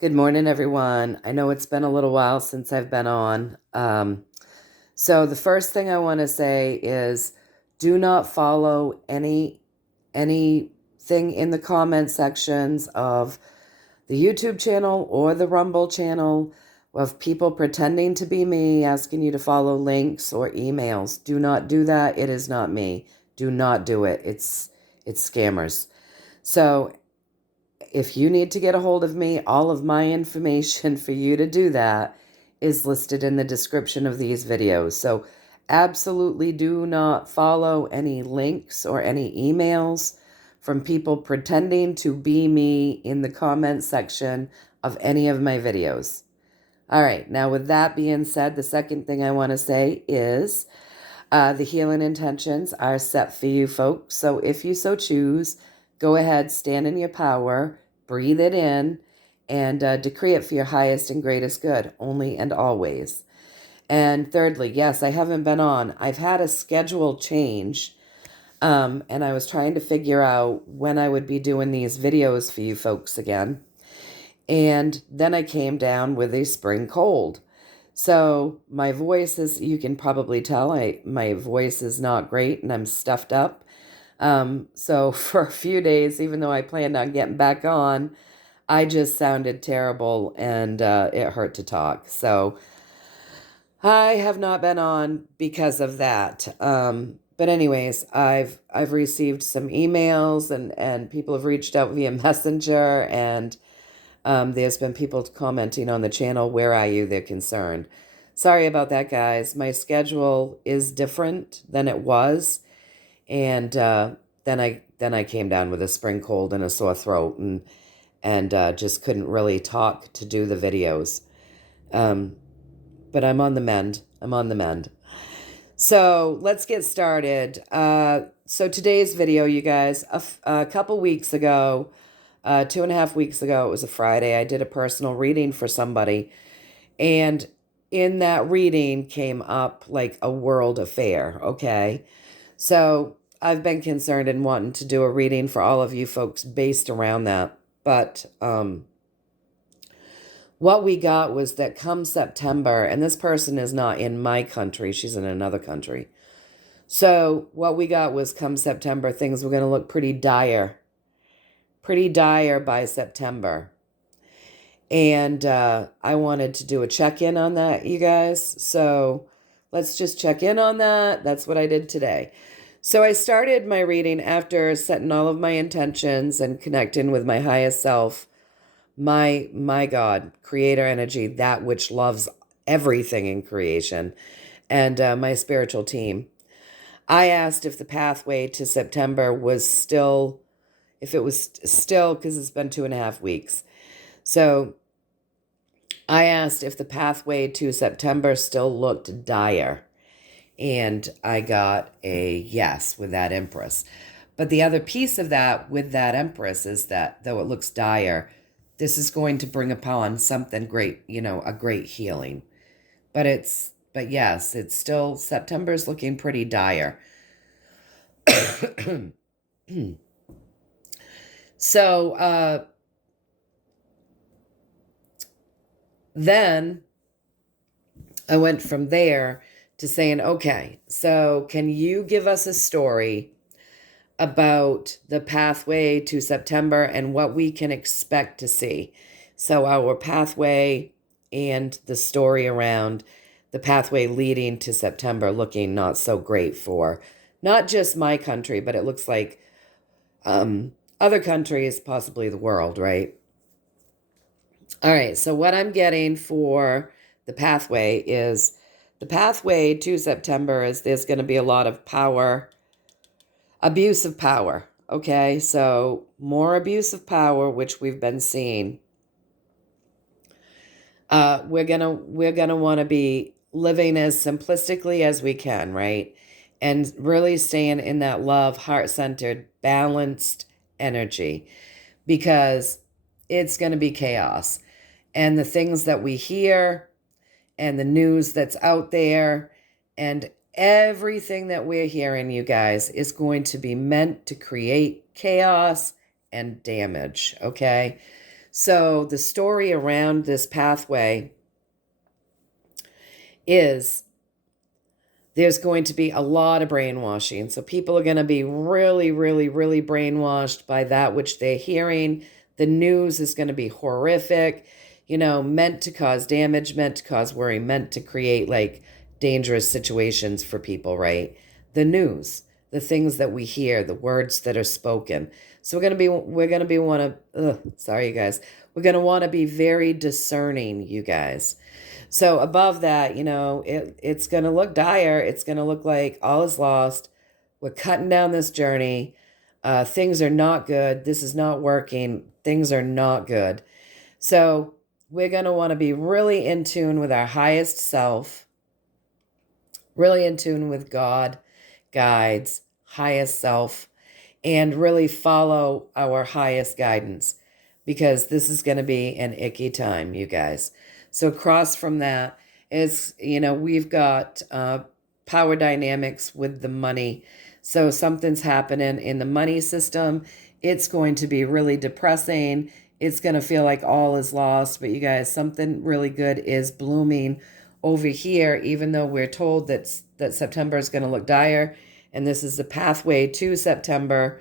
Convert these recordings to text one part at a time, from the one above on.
Good morning, everyone. I know it's been a little while since I've been on. So the first thing I want to say is do not follow anything in the comment sections of the YouTube channel or the Rumble channel of people pretending to be me, asking you to follow links or emails. Do not do that. It is not me. Do not do it. It's scammers. So if you need to get a hold of me, all of my information for you to do that is listed in the description of these videos. So absolutely do not follow any links or any emails from people pretending to be me in the comment section of any of my videos. All right, now with that being said, the second thing I want to say is the healing intentions are set for you folks. So if you so choose, go ahead, stand in your power, breathe it in, and decree it for your highest and greatest good, only and always. And thirdly, yes, I haven't been on. I've had a schedule change, and I was trying to figure out when I would be doing these videos for you folks again. And then I came down with a spring cold. So my voice is, you can probably tell, my voice is not great and I'm stuffed up. So for a few days, even though I planned on getting back on, I just sounded terrible and it hurt to talk. So I have not been on because of that. But anyways, I've received some emails and people have reached out via Messenger, and there's been people commenting on the channel, where are you? They're concerned. Sorry about that, guys. My schedule is different than it was. And then I came down with a spring cold and a sore throat and just couldn't really talk to do the videos. But I'm on the mend. I'm on the mend. So let's get started. So today's video, you guys, a couple weeks ago, 2.5 weeks ago, it was a Friday, I did a personal reading for somebody. And in that reading came up like a world affair, okay? So I've been concerned and wanting to do a reading for all of you folks based around that. But what we got was that come September, and this person is not in my country, she's in another country. So what we got was come September, things were going to look pretty dire by September. And I wanted to do a check-in on that, you guys. So let's just check in on that. That's what I did today. So I started my reading after setting all of my intentions and connecting with my highest self, my God, creator energy, that which loves everything in creation, and my spiritual team. I asked if the pathway to September was still, if it was still, because it's been 2.5 weeks. So I asked if the pathway to September still looked dire. And I got a yes with that Empress. But the other piece of that with that Empress is that though it looks dire, this is going to bring upon something great, a great healing. But yes, it's still, September's looking pretty dire. So, then I went from there to saying, okay, so can you give us a story about the pathway to September and what we can expect to see? So our pathway and the story around the pathway leading to September looking not so great for not just my country, but it looks like other countries, possibly the world, right? All right, so what I'm getting for the pathway is the pathway to September is there's going to be a lot of power, abuse of power, okay? So more abuse of power, which we've been seeing. We're gonna want to be living as simplistically as we can, right? And really staying in that love, heart-centered, balanced energy, because it's going to be chaos. And the things that we hear and the news that's out there and everything that we're hearing, you guys, is going to be meant to create chaos and damage, okay? So the story around this pathway is there's going to be a lot of brainwashing. So people are going to be really, really, really brainwashed by that which they're hearing. The news is going to be horrific, meant to cause damage, meant to cause worry, meant to create like dangerous situations for people, right? The news, the things that we hear, the words that are spoken. So we're going to be sorry, you guys. We're going to want to be very discerning, you guys. So above that, it's going to look dire. It's going to look like all is lost. We're cutting down this journey. Things are not good. This is not working. Things are not good. So we're going to want to be really in tune with our highest self, really in tune with God, guides, highest self, and really follow our highest guidance, because this is going to be an icky time, you guys. So across from that is, we've got power dynamics with the money. So something's happening in the money system. It's going to be really depressing. It's going to feel like all is lost. But you guys, something really good is blooming over here, even though we're told that September is going to look dire. And this is the pathway to September.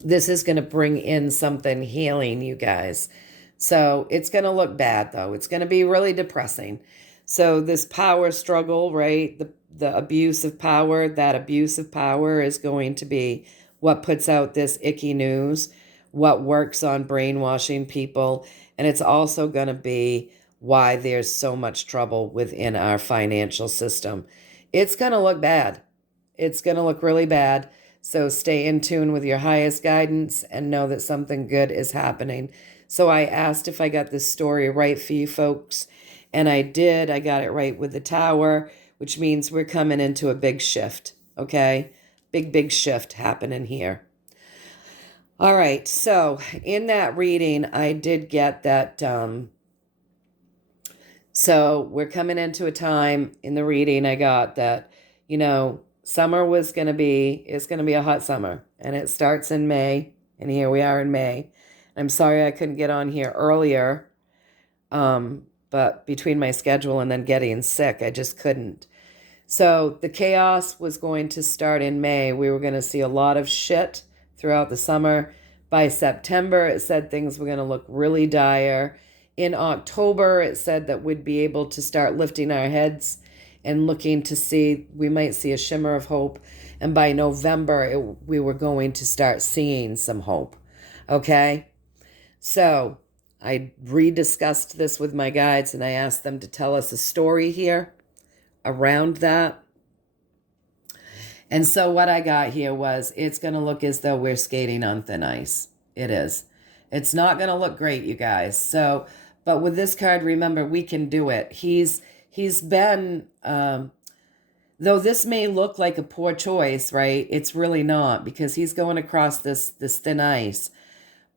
This is going to bring in something healing, you guys. So it's going to look bad, though. It's going to be really depressing. So this power struggle, right? The abuse of power, that abuse of power is going to be what puts out this icky news, what works on brainwashing people. And it's also going to be why there's so much trouble within our financial system. It's going to look bad. It's going to look really bad. So stay in tune with your highest guidance and know that something good is happening. So I asked if I got this story right for you folks, and I did. I got it right with the tower, which means we're coming into a big shift, okay? Big shift happening here. All right, so in that reading, I did get that, so we're coming into a time in the reading I got that, summer it's going to be a hot summer, and it starts in May, and here we are in May. I'm sorry I couldn't get on here earlier, but between my schedule and then getting sick, I just couldn't. So the chaos was going to start in May. We were going to see a lot of shit throughout the summer. By September, it said things were going to look really dire. In October, it said that we'd be able to start lifting our heads and looking to see, we might see a shimmer of hope. And by November, we were going to start seeing some hope. Okay? So I rediscussed this with my guides, and I asked them to tell us a story here around that. And so what I got here was, it's going to look as though we're skating on thin ice. It is. It's not going to look great, you guys. So, but with this card, remember, we can do it. He's been, though this may look like a poor choice, right? It's really not, because he's going across this thin ice.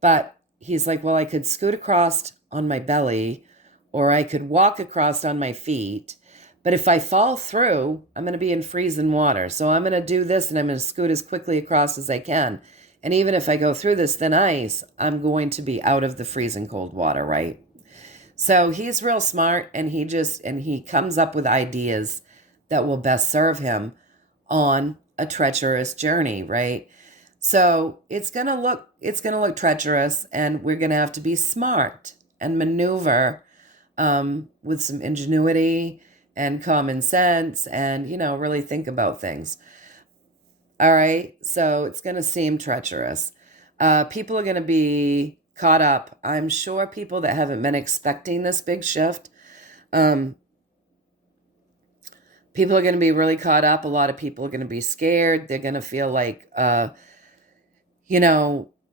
But he's like, well, I could scoot across on my belly, or I could walk across on my feet. But if I fall through, I'm going to be in freezing water. So I'm going to do this, and I'm going to scoot as quickly across as I can. And even if I go through this thin ice, I'm going to be out of the freezing cold water, right? So he's real smart, and he comes up with ideas that will best serve him on a treacherous journey, right? So it's going to look treacherous, and we're going to have to be smart and maneuver with some ingenuity and common sense, and, really think about things. All right. So it's going to seem treacherous. People are going to be caught up. I'm sure people that haven't been expecting this big shift, people are going to be really caught up. A lot of people are going to be scared. They're going to feel like,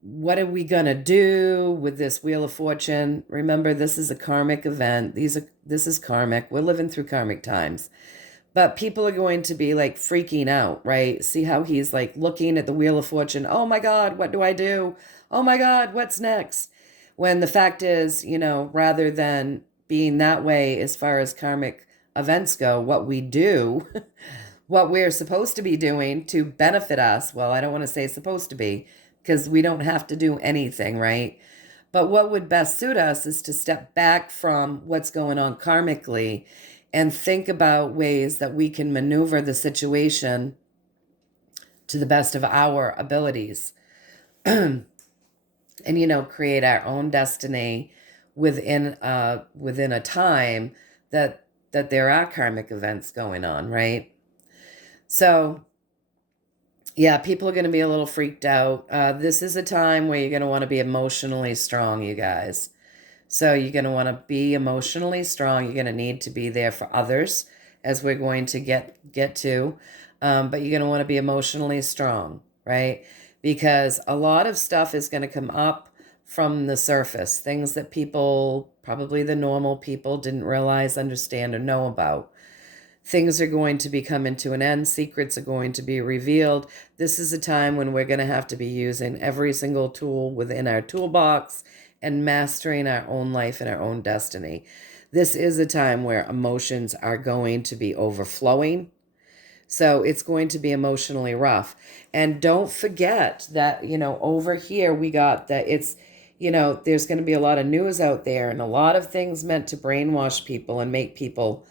what are we going to do with this Wheel of Fortune? Remember, this is a karmic event. This is karmic. We're living through karmic times. But people are going to be like freaking out, right? See how he's like looking at the Wheel of Fortune. Oh my God, what do I do? Oh my God, what's next? When the fact is, rather than being that way as far as karmic events go, what we do, what we're supposed to be doing to benefit us, well, I don't want to say supposed to be, because we don't have to do anything, right? But what would best suit us is to step back from what's going on karmically and think about ways that we can maneuver the situation to the best of our abilities. And, create our own destiny within a time that there are karmic events going on, right? So yeah, people are going to be a little freaked out. This is a time where you're going to want to be emotionally strong, you guys. So you're going to want to be emotionally strong. You're going to need to be there for others, as we're going to get to. But you're going to want to be emotionally strong, right? Because a lot of stuff is going to come up from the surface, things that people, probably the normal people, didn't realize, understand, or know about. Things are going to be coming to an end. Secrets are going to be revealed. This is a time when we're going to have to be using every single tool within our toolbox and mastering our own life and our own destiny. This is a time where emotions are going to be overflowing. So it's going to be emotionally rough. And don't forget that, over here we got that it's, there's going to be a lot of news out there and a lot of things meant to brainwash people and make people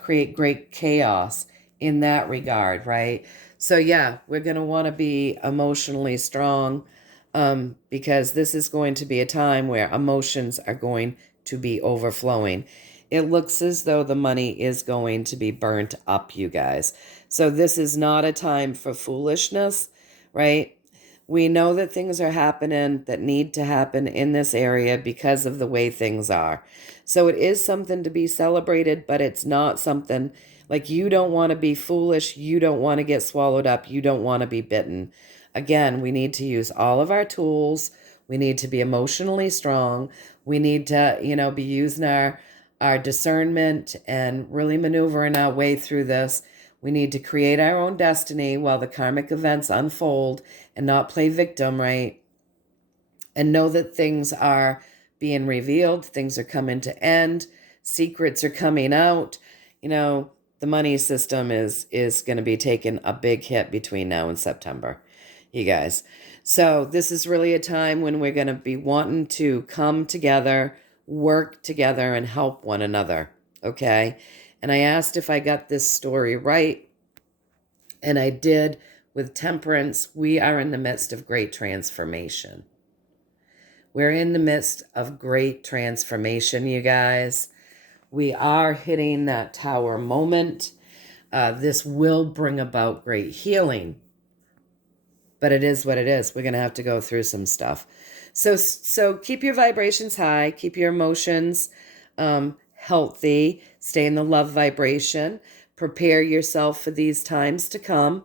create great chaos in that regard, right? So yeah, we're going to want to be emotionally strong, because this is going to be a time where emotions are going to be overflowing. It looks as though the money is going to be burnt up, you guys. So this is not a time for foolishness, right? We know that things are happening that need to happen in this area because of the way things are. So it is something to be celebrated, but it's not something like, you don't want to be foolish. You don't want to get swallowed up. You don't want to be bitten. Again, we need to use all of our tools. We need to be emotionally strong. We need to, be using our discernment and really maneuvering our way through this. We need to create our own destiny while the karmic events unfold and not play victim, right? And know that things are being revealed, things are coming to end, secrets are coming out. The money system is going to be taking a big hit between now and September, you guys. So this is really a time when we're going to be wanting to come together, work together, and help one another, okay? And I asked if I got this story right, and I did. With temperance, we are in the midst of great transformation. We're in the midst of great transformation, you guys. We are hitting that tower moment. This will bring about great healing. But it is what it is. We're going to have to go through some stuff. So keep your vibrations high. Keep your emotions healthy. Stay in the love vibration. Prepare yourself for these times to come.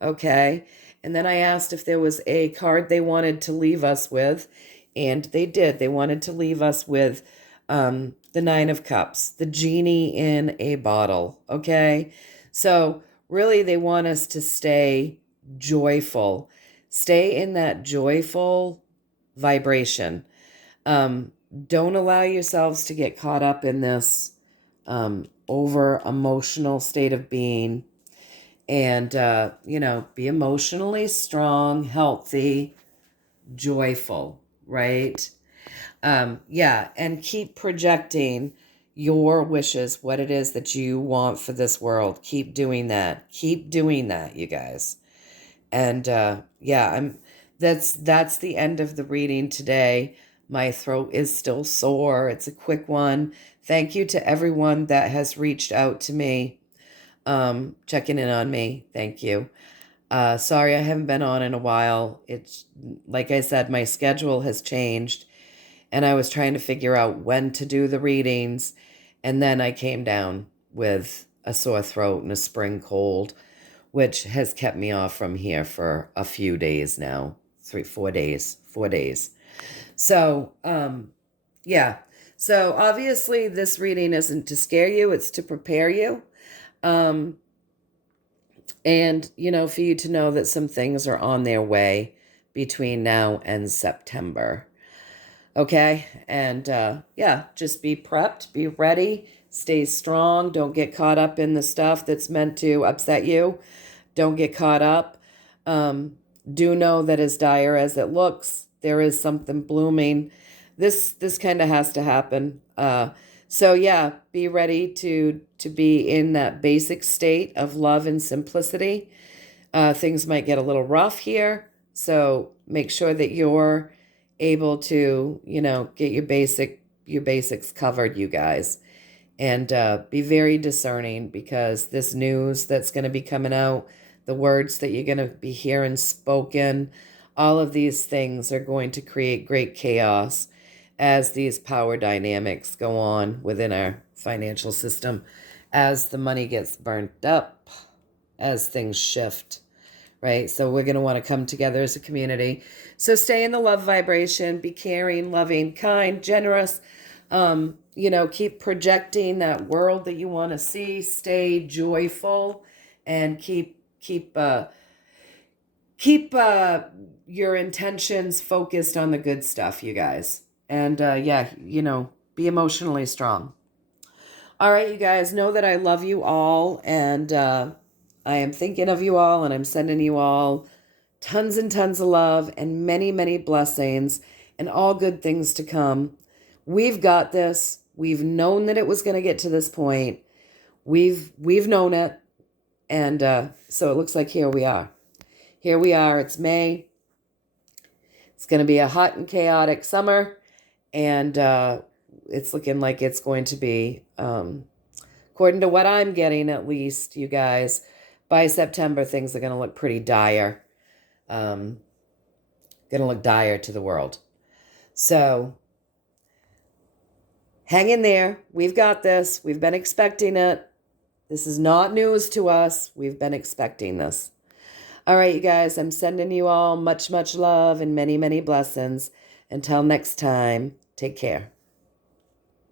Okay? And then I asked if there was a card they wanted to leave us with. And they did. They wanted to leave us with the Nine of Cups, the genie in a bottle. Okay? So really, they want us to stay joyful. Stay in that joyful vibration. Don't allow yourselves to get caught up in this over emotional state of being. And, be emotionally strong, healthy, joyful, right? And keep projecting your wishes, what it is that you want for this world. Keep doing that. Keep doing that, you guys. And that's the end of the reading today. My throat is still sore. It's a quick one. Thank you to everyone that has reached out to me, checking in on me. Thank you. Sorry I haven't been on in a while. It's like I said, my schedule has changed, and I was trying to figure out when to do the readings, and then I came down with a sore throat and a spring cold, which has kept me off from here for a few days now. 4 days. So, yeah. So obviously this reading isn't to scare you, it's to prepare you. And, for you to know that some things are on their way between now and September. Okay? And, just be prepped, be ready, stay strong. Don't get caught up in the stuff that's meant to upset you. Don't get caught up. do know that as dire as it looks, there is something blooming. This kind of has to happen. So yeah, be ready to be in that basic state of love and simplicity. Things might get a little rough here, so make sure that you're able to, get your basics covered, you guys, and be very discerning, because this news that's going to be coming out, the words that you're going to be hearing spoken, all of these things are going to create great chaos as these power dynamics go on within our financial system, as the money gets burnt up, as things shift, right? So we're going to want to come together as a community. So stay in the love vibration, be caring, loving, kind, generous. Keep projecting that world that you want to see. Stay joyful, and keep your intentions focused on the good stuff, you guys. And be emotionally strong. All right, you guys, know that I love you all, and I am thinking of you all, and I'm sending you all tons and tons of love and many, many blessings and all good things to come. We've got this. We've known that it was going to get to this point. We've known it. And so it looks like here we are. Here we are. It's May. It's going to be a hot and chaotic summer. And it's looking like it's going to be, according to what I'm getting at least, you guys, by September, things are going to look pretty dire. Going to look dire to the world. So hang in there. We've got this. We've been expecting it. This is not news to us. We've been expecting this. All right, you guys, I'm sending you all much, much love and many, many blessings. Until next time, take care.